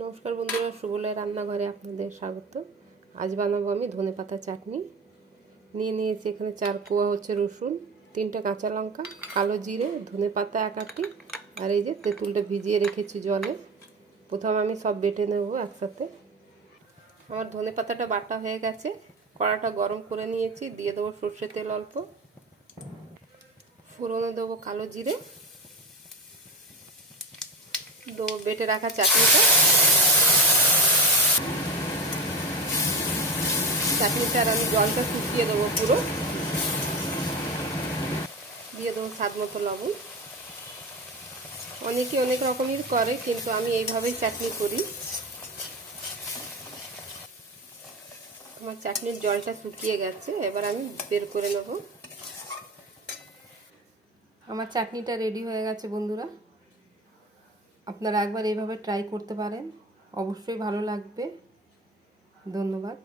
নমস্কার বন্ধুরা, সুবলের রান্নাঘরে আপনাদের স্বাগত। আজ বানাবো আমি ধনেপাতা চাটনি। নিয়ে নিয়েছি এখানে 4 কোয়া রসুন, 3টে কাঁচা লঙ্কা, কালো জিরে, ধনেপাতা 1 আঁটি, আর এই যে তেঁতুলটা ভিজিয়ে রেখেছি জলে। প্রথমে আমি সব বেটে নেব একসাথে। আমার ধনেপাতাটা বাটা হয়ে গেছে। কড়াটা গরম করে নিয়েছি, দিয়ে দেবো সর্ষের তেল অল্প, ফোড়নে দেবো কালো জিরে, দেবো বেটে রাখা চাটনিটা। চাটনিটার আমি জলটা শুকিয়ে দেবো পুরো, দিয়ে দেবো স্বাদ মতো লবণ। অনেকে অনেক রকমের করে, কিন্তু আমি এইভাবেই চাটনি করি। আমার চাটনির জলটা শুকিয়ে গেছে, এবার আমি বের করে নেব। আমার চাটনিটা রেডি হয়ে গেছে বন্ধুরা। আপনারা একবার এইভাবে ট্রাই করতে পারেন, অবশ্যই ভালো লাগবে। ধন্যবাদ।